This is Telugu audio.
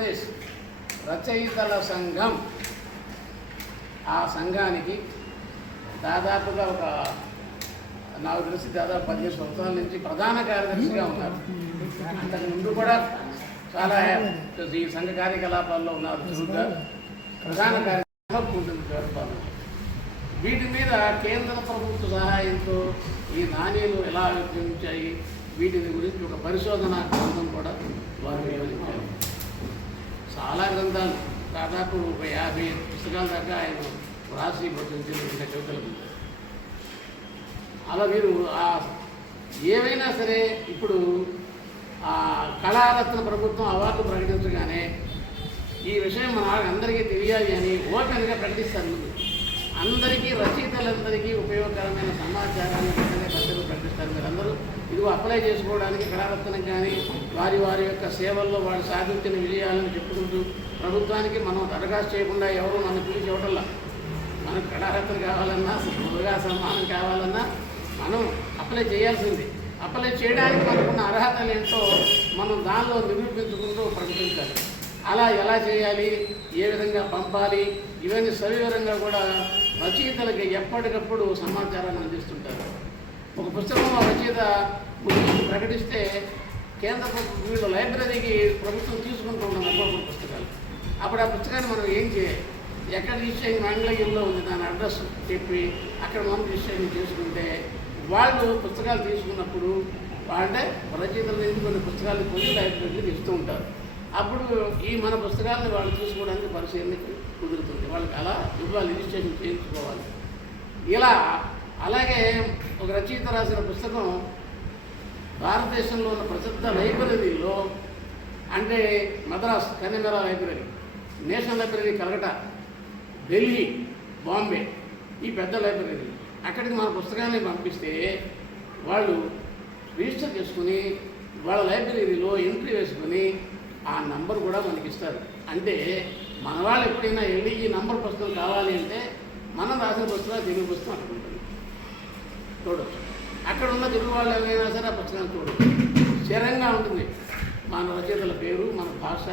ఆంధ్రప్రదేశ్ రచయితల సంఘం, ఆ సంఘానికి దాదాపుగా నాకు తెలిసి దాదాపు 15 సంవత్సరాల నుంచి ప్రధాన కార్యదర్శిగా ఉన్నారు. అంతకు ముందు కూడా చాలా ఈ సంఘ కార్యకలాపాల్లో ఉన్నారు. చురుగ్గా ప్రధాన కార్యక్రమం ఉంటుంది జరుపుతాను. వీటి మీద కేంద్ర ప్రభుత్వ సహాయంతో ఈ నాణేలు ఎలా వినియోగించాయి వీటిని గురించి ఒక పరిశోధన గ్రంథం కూడా వారు వివరించారు. చాలా గ్రంథాలు, దాదాపు 50 పుస్తకాల దాకా ఆయన రాసి ప్రచురించిన కవితలు. అలా మీరు ఏవైనా సరే ఇప్పుడు కళారత్న ప్రభుత్వం అవార్డు ప్రకటించగానే ఈ విషయం మన అందరికీ తెలియాలి అని ఓపెన్గా ప్రకటిస్తారు. అందరికీ, రచయితలందరికీ ఉపయోగకరమైన సమాచారాన్ని పత్రికలు ప్రకటిస్తారు. మీరందరూ ఇదిగో అప్లై చేసుకోవడానికి కళారత్నం కానీ వారి యొక్క సేవల్లో వాళ్ళు సాధించిన విజయాలను చెప్పుకుంటూ ప్రభుత్వానికి మనం దరఖాస్తు చేయకుండా ఎవరు నన్ను పిలిచి ఇవ్వటంలా. మనకు కళారత్న కావాలన్నా, మురుగా సన్మానం కావాలన్నా మనం అప్లై చేయాల్సింది. అప్లై చేయడానికి మనకున్న అర్హతలు ఏంటో మనం దానిలో నిరూపించుకుంటూ ప్రకటించాలి. అలా ఎలా చేయాలి, ఏ విధంగా పంపాలి, ఇవన్నీ సవివరంగా కూడా రచయితలకి ఎప్పటికప్పుడు సమాచారాన్ని అందిస్తుంటారు. ఒక పుస్తకం రచయిత ప్రకటిస్తే కేంద్ర ప్రభుత్వం వీళ్ళు లైబ్రరీకి ప్రభుత్వం తీసుకుంటూ ఉన్నాం ఒక్కొక్క పుస్తకాలు. అప్పుడు ఆ పుస్తకాన్ని మనం ఏం చేయాలి, ఎక్కడ రిజిస్ట్రేషన్ మంగళగిరిలో ఉంది దాని అడ్రస్ చెప్పి అక్కడ మనం రిజిస్ట్రేషన్ చేసుకుంటే వాళ్ళు పుస్తకాలు తీసుకున్నప్పుడు వాళ్ళే రచయితల నుంచి కొన్ని పుస్తకాలు కొని లైబ్రరీకి ఇస్తూ ఉంటారు. అప్పుడు ఈ మన పుస్తకాలను వాళ్ళు చూసుకోవడానికి పరిశీలనకి కుదురుతుంది. వాళ్ళకి అలా ఇవ్వాలి, రిజిస్ట్రేషన్ చేయించుకోవాలి. ఇలా అలాగే ఒక రచయిత రాసిన పుస్తకం భారతదేశంలో ఉన్న ప్రసిద్ధ లైబ్రరీలో, అంటే Madras Connemara library, national library Calcutta, Delhi, Bombay, ఈ పెద్ద లైబ్రరీ, అక్కడికి మన పుస్తకాన్ని పంపిస్తే వాళ్ళు రిజిస్టర్ చేసుకుని వాళ్ళ లైబ్రరీలో ఎంట్రీ వేసుకొని ఆ నంబర్ కూడా మనకి ఇస్తారు. అంటే మన వాళ్ళు ఎప్పుడైనా వెళ్ళి ఈ నంబర్ పుస్తకం కావాలి అంటే మనం రాసిన పుస్తకాలు తెలుగు పుస్తకం అక్కడ ఉంటుంది, చూడవచ్చు. అక్కడ ఉన్న తెలుగు వాళ్ళు ఏమైనా సరే ఆ పుస్తకాన్ని చూడవచ్చు. స్థిరంగా ఉంటుంది మన రచయితల పేరు, మన భాష.